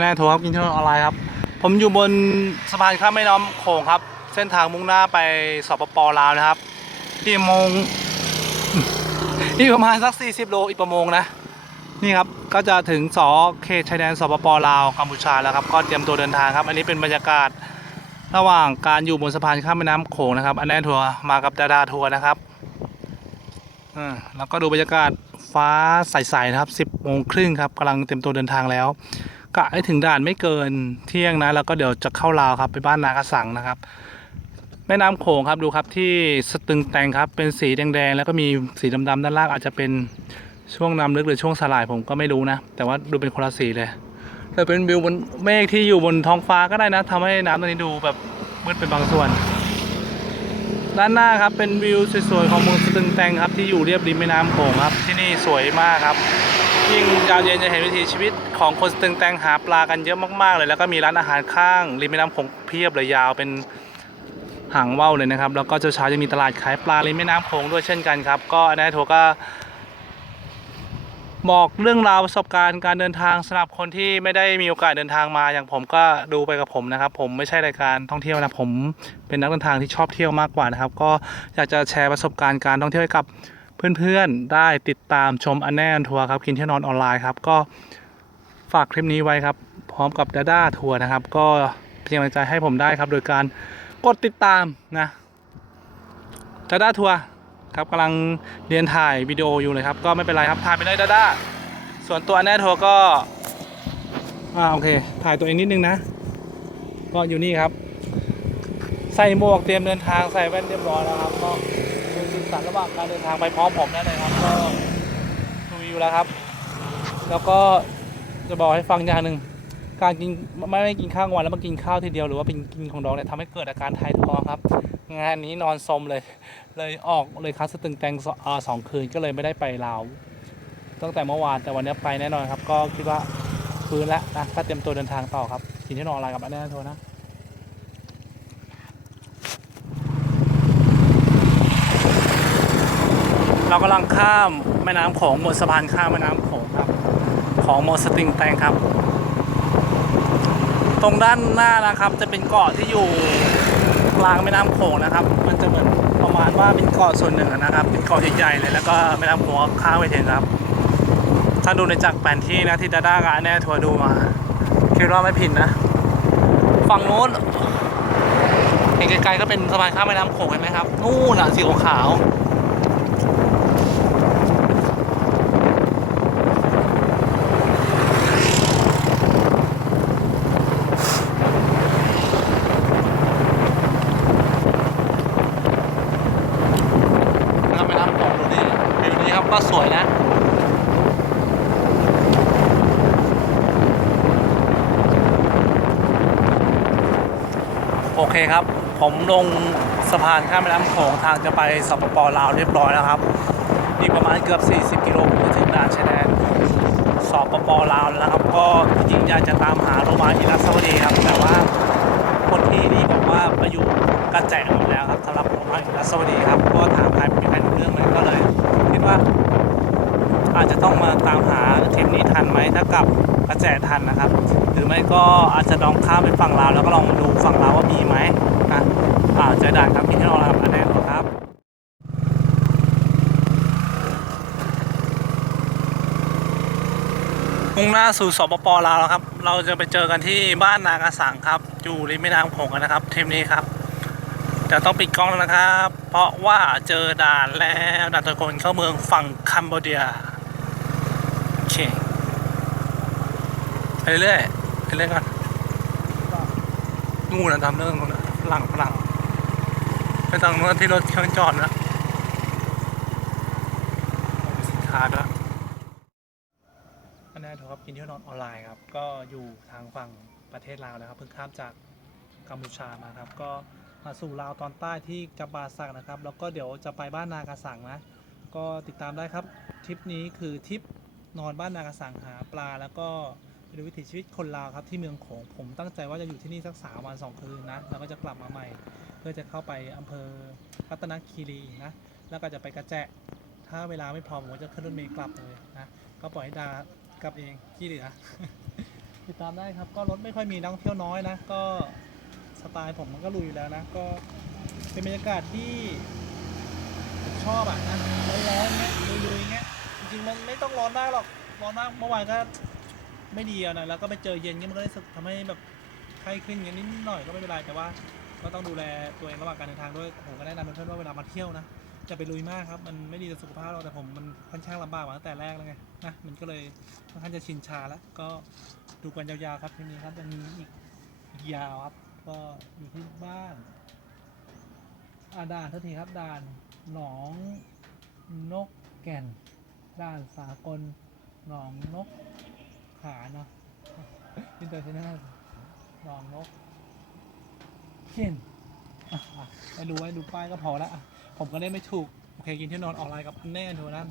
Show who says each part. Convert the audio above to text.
Speaker 1: แน่ทัวร์ครับกินเที่นอนออนไลน์ครับ ผมอยู่บนสะพานข้ามแม่น้ำโขงครับ เส้นทางมุ่งหน้าไปสปปลาวนะครับที่โมงนี่ประมาณสัก 40 โลอีกประโมงนะ นี่ครับก็จะถึงสอเขตชายแดนสปปลาวกัมพูชาแล้วครับ ก็เตรียมตัวเดินทางครับ อันนี้เป็นบรรยากาศระหว่างการอยู่บนสะพานข้ามแม่น้ำโขงนะครับ อันแน่ทัวร์มากับดาดาทัวร์นะครับอ่าแล้วก็ดูบรรยากาศฟ้าใสๆนะครับ 10โมงครึ่งครับกำลังเตรียมตัวเดินทางแล้ว กะให้ถึงด่านไม่เกินเที่ยงนะ แล้วก็เดี๋ยวจะเข้าลาวครับไปบ้านนากระสังนะครับ แม่น้ำโขงครับดูครับที่สตึงแตงครับเป็นสีแดงๆแล้วก็มีสีดำๆด้านล่างอาจจะเป็นช่วงน้ำลึกหรือช่วงสลายผมก็ไม่รู้นะ แต่ว่าดูเป็นคนละสีเลยแต่เป็นวิวบนเมฆที่อยู่บนท้องฟ้าก็ได้นะทำให้น้ำตรงนี้ดูแบบมืดเป็นบางส่วน ด้านหน้าครับเป็นวิวสวยๆของเมืองสตึงแตงครับที่อยู่เรียบริมแม่น้ำโขงครับที่นี่สวยมากครับ ยิ่งยามเย็นจะเห็นวิถีชีวิตของคนสตึงแตงหาปลากันเยอะมากๆเลย แล้วก็มีร้านอาหารข้างริมแม่น้ำโขงเพียบเลยยาวเป็นหางว่าวเลยนะครับ แล้วก็เช้าๆจะมีตลาดขายปลาริมแม่น้ำโขงด้วยเช่นกันครับ ก็อันนี้ทัวก็บอกเรื่องราวประสบการณ์การเดินทางสำหรับคนที่ไม่ได้มีโอกาสเดินทางมาอย่างผมก็ดูไปกับผมนะครับ ผมไม่ใช่รายการท่องเที่ยวนะผมเป็นนักเดินทางที่ชอบเที่ยวมากกว่านะครับ ก็อยากจะแชร์ประสบการณ์การท่องเที่ยวให้กับ เพื่อนๆได้ติดตามชมอันแน่นทัวร์ครับกินเที่ยวนอนออนไลน์ครับก็ฝากคลิปนี้ไว้ครับ พร้อมกับดาด้าทัวร์นะครับ ก็เป็นกำลังใจให้ผมได้ครับ โดยการกดติดตามนะดาด้าทัวร์ครับกำลังเรียนถ่ายวิดีโออยู่เลยครับ ก็ไม่เป็นไรครับถ่ายไปเลยดาด้าส่วนตัวอนแน่ทัวร์ก็อ่าโอเค ถ่ายตัวเองนิดนึงนะ ก็อยู่นี่ครับ ใส่หมวกเตรียมเดินทางใส่แว่นเรียบร้อยแล้วครับก็ สีสันระหว่างการเดินทางไปพร้อมผมได้เลยครับก็ดูวิวแล้วครับ แล้วก็จะบอกให้ฟังอย่างหนึ่งการกินไม่ไม่กินข้าววันแล้วมากินข้าวทีเดียวหรือว่าเป็นกินของดองเนี่ยทำให้เกิดอาการทายท้องครับ งานนี้นอนสมเลย เลยออกเลยคัสตึงแตงสองคืนก็เลยไม่ได้ไปลาวตั้งแต่เมื่อวานแต่วันนี้ไปแน่นอนครับ ก็คิดว่าฟื้นแล้วนะก็เตรียมตัวเดินทางต่อครับกินที่นอนอะไรกับอันนี้นโทนะ เรา กำลังข้ามแม่น้ำโขงบนสะพานข้ามแม่น้ำโขงครับ ของโมสติงแตงครับ ตรงด้านหน้านะครับจะเป็นเกาะที่อยู่กลางแม่น้ำโขงนะครับ มันจะเหมือนประมาณว่าเป็นเกาะส่วนหนึ่งนะครับ เป็นเกาะใหญ่ๆเลยแล้วก็แม่น้ำโขงข้ามไปถึงครับ ถ้าดูในจากแผนที่นะที่ดาด้ากบแน่ทัวร์ดูมาคิดว่าไม่ผิดนะ ฝั่งโน้นเห็นไกลๆก็เป็นสะพานข้ามแม่น้ำโขงเห็นไหมครับนู่นน่ะสีขาวๆ นะครับแม่น้ำโขงดูดิวิวนี้ครับ ก็สวยนะโอเคครับ ผมลงสะพานข้ามแม่น้ำโขงทางจะไปสปปลาวเรียบร้อยแล้วครับอีกประมาณเกือบ 40 กิโลผมจะถึงด่านชายแดนสปปลาวแล้วครับ ก็จริงๆอยากจะตามหาโรมาอิรัสวดีครับ แต่ว่าคนที่นี่บอกว่าไปอยู่กระแจหมดแล้วครับสำหรับโรมาอิรัสวดีครับ ก็ถามใครไม่มีใครรู้เรื่องเลยก็เลยคิดว่า ต้องมาตามหาทริปนี้ทันไหมถ้ากลับกระแจทันนะครับ หรือไม่ก็อาจจะลองข้ามไปฝั่งลาวแล้วก็ลองดูฝั่งลาวว่ามีไหมนะอ่าเจอด่านครับที่เราครับอันแน่นอนครับมุ่งหน้าสู่สปปลาวแล้วครับ เราจะไปเจอกันที่บ้านนากระสังครับ อยู่ริมแม่น้ำโขงกันนะครับทริปนี้ครับจะต้องปิดกล้องแล้วนะครับ เพราะว่าเจอด่านแล้วด่านตรวจคนเข้าเมืองฝั่งคัมโบเดีย เคไปเรื่อยๆไปเรื่อยก่อนนู่นนะทำเรื่องนู่นนะฝรั่งฝรั่งไปทางนู้นที่รถเครื่องจอดนะสินค้าด้วยอันนี้ถือว่ากินเที่ยวนอนออนไลน์ครับ ก็อยู่ทางฝั่งประเทศลาวนะครับ เพิ่งข้ามจากกัมพูชามาครับ ก็มาสู่ลาวตอนใต้ที่กับบาสักนะครับ แล้วก็เดี๋ยวจะไปบ้านนากาสังนะ ก็ติดตามได้ครับ ทริปนี้คือทริป นอนบ้านนากาสังหาปลา แล้วก็ไปดูวิถีชีวิตคนลาวครับที่เมืองโขงผมตั้งใจว่าจะอยู่ที่นี่สักสามวันสองคืนนะ แล้วก็จะกลับมาใหม่ เพื่อจะเข้าไปอำเภอรัตนคีรีนะ แล้วก็จะไปกระแจะถ้าเวลาไม่พอผมก็จะขึ้นรถเมล์กลับเลยนะก็ปล่อยให้ดากลับเองที่เหลือติดตามได้ครับก็รถไม่ค่อยมีนักท่องเที่ยวน้อยนะ ก็สไตล์ผมมันก็ลุยอยู่แล้วนะ ก็เป็นบรรยากาศที่ชอบอะนะร้อนๆเงี้ยลุยๆเงี้ย ริงๆมันไม่ต้องร้อนมากหรอก ร้อนมากเมื่อวานก็ไม่ดีอะนะ แล้วก็ไปเจอเย็นเงี้ยมันก็เลยรู้สึกทำให้แบบไข้ขึ้นอย่างนิดหน่อยก็ไม่เป็นไรแต่ว่า ก็ต้องดูแลตัวเองระหว่างการเดินทางด้วยผมก็แนะนำเพื่อนๆว่าเวลามาเที่ยวนะจะไปลุยมากครับมันไม่ดีต่อสุขภาพเราแต่ผมมันค่อนข้างลำบากมาตั้งแต่แรกแล้วไงนะมันก็เลยค่อนข้างจะชินชาแล้วก็ดูกันยาวๆครับทีนี้ครับยังมีอีกอีกยาวครับ ก็อยู่ที่บ้านอาด่านท่าทีครับด่านหนองนกแก่น ด่านสากลหนองนกขาเนาะอินเตอร์เนชั่นแนลหนองนกเขียนไปดูไว้ดูป้ายก็พอละผมก็ได้ไม่ถูก โอเค กินที่นอนออนไลน์กับอันแน่โทนั้น